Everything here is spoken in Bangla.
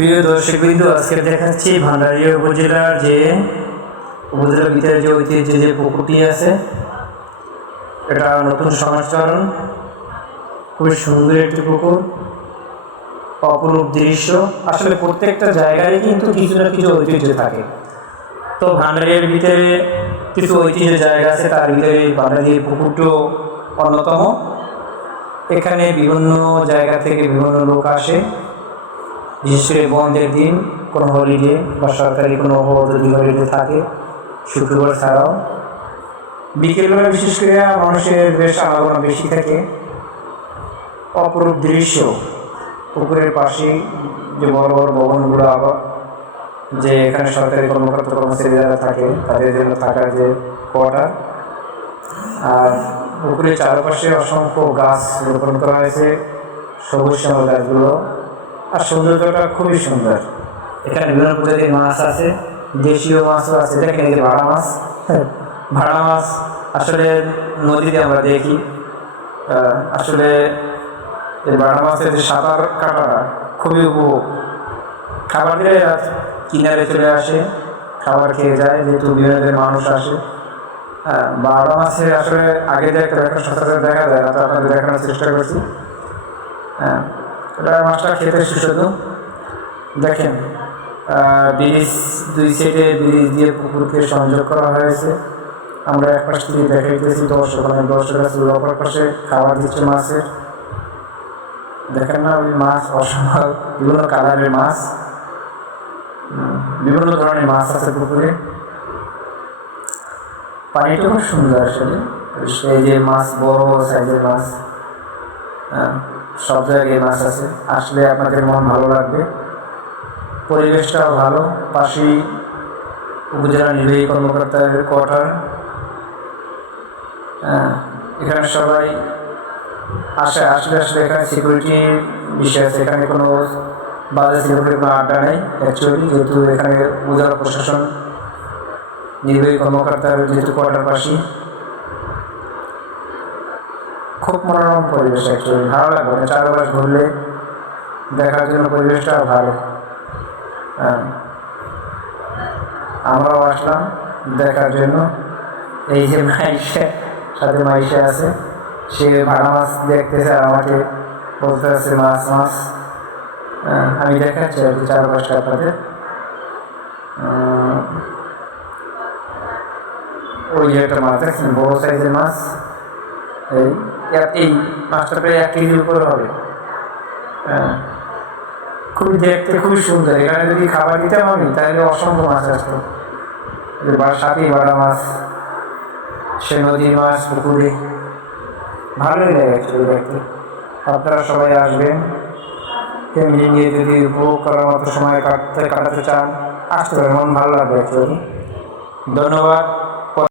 প্রিয় দর্শকবৃন্দ আজকে দেখাচ্ছি ভান্ডারিয়া উপজেলার যে উপজেলার ভিতরে যে ঐতিহ্য যে পুকুরটি আছে, এটা নতুন সংস্করণ খুবই সুন্দর একটি পুকুর, অপরূপ দৃশ্য। আসলে প্রত্যেকটা জায়গায় কিন্তু কিছু না কিছু ঐতিহ্য থাকে। তো ভান্ডারিয়ার ভিতরে কিছু ঐতিহ্য জায়গা আছে, তার ভিতরে ভান্ডারিয়া পুকুরটিও অন্যতম। এখানে বিভিন্ন জায়গা থেকে বিভিন্ন লোক আসে। বিশেষ করে বন্ধের দিন, কোনো হলিডে বা সরকারি কোনো যদি হলিডে থাকে, শুক্রবার ছাড়াও। বিকেলবেলা বিশেষ করে মানুষের বেশ আনাগোনা বেশি থাকে। অপরূপ দৃশ্য, পুকুরের পাশেই যে বড় বড় ভবনগুলো আবার, যে এখানে সরকারি কর্মকর্তা কর্মচারী যারা থাকে, তাদের জন্য থাকার যে কোয়ার্টার আর পুকুরের চারপাশে অসংখ্য গাছ রোপণ করা হয়েছে, সবুজ শ্যামল গাছগুলো। আর সৌন্দর্যটা খুবই সুন্দর। এখানে বিভিন্ন প্রজাতির মাছ আছে, দেশীয় মাছও আছে। দেখেন এই ভাড়া মাছ। ভাড়া মাছ আসলে নদীতে আমরা দেখি। আসলে এই ভাড়া মাছের যে সাঁতার কাটাটা খুবই উপভোগ। খাবার দিলে কিনারে চলে আসে, খাবার খেয়ে যায়, যেহেতু বিভিন্ন মানুষ আসে। বারো মাসে আসলে আগে যে একটা দেখা সচরাচর দেখা যায় না, তো আপনাদের দেখানোর চেষ্টা করছি। হ্যাঁ এটা মাছটা খেতে সুস্বাদু। দেখেন ব্রিজ দুই সাইডে ব্রিজ দিয়ে পুকুরকে সংযোগ করা হয়েছে। আমরা এক পাশ থেকে দেখাইতেছি দর্শক অনেক দর্শক আছে অপর পাশে খাবার দিচ্ছে মাছের। দেখেন না ওই মাছ অসম্ভব বিভিন্ন কালারের মাছ। বিভিন্ন ধরনের মাছ আছে পুকুরে। পানিটা খুব সুন্দর আসলে সেই যে মাছ বড় বড় সাইজের মাছ। হ্যাঁ, সব জায়গায় মাছ আছে। আসলে আপনাদের মন ভালো লাগবে। পরিবেশটাও ভালো। পাশেই উপজেলা নির্বাহী কর্মকর্তার কোয়ার্টার। হ্যাঁ, এখানে সবাই আসে। আসলে আসলে এখানে সিকিউরিটি বিষয় আছে। এখানে কোনো বাজার সিকিউরিটির কোনো আড্ডা নেই অ্যাকচুয়ালি যেহেতু এখানে উপজেলা প্রশাসন নির্বাহী কর্মকর্তার যেহেতু কোয়ার্টার পাশি। খুব মনোরম পরিবেশ অ্যাকচুয়ালি ভালো লাগবে মানে চারপাশ ঘুরলে দেখার জন্য পরিবেশটা ভালো। হ্যাঁ। আমরাও আসলাম দেখার জন্য। এই যে মাইশে সাথে মাইশে আছে। সে ভাড়া মাছ দেখতেছে আর আমাকে বলতে আছে মাছ মাছ। হ্যাঁ, আমি দেখাচ্ছি আর কি চারপাশটা আপনাদের। উম, ওই যে একটা মাছ দেখছেন বড় সাইজের মাছ। এই। এই মাছটা প্রায় এক কেজির উপরে হবে। হ্যাঁ। খুবই দেখতে খুবই সুন্দর। এখানে যদি খাবার দিতাম আমি তাহলে অসংখ্য মাছ আসতো সাথেই বাড়া মাছ সে নদীর মাছ, পুকুরে। ভালোই লাগে অ্যাকচুয়ালি দেখতে। আপনারা সবাই আসবেন। ফ্যামিলি নিয়ে যদি উপভোগ করার মতো সময় কাটতে, কাটাতে চান, আসতে পারেন। মন ভালো লাগবে অ্যাকচুয়ালি ধন্যবাদ।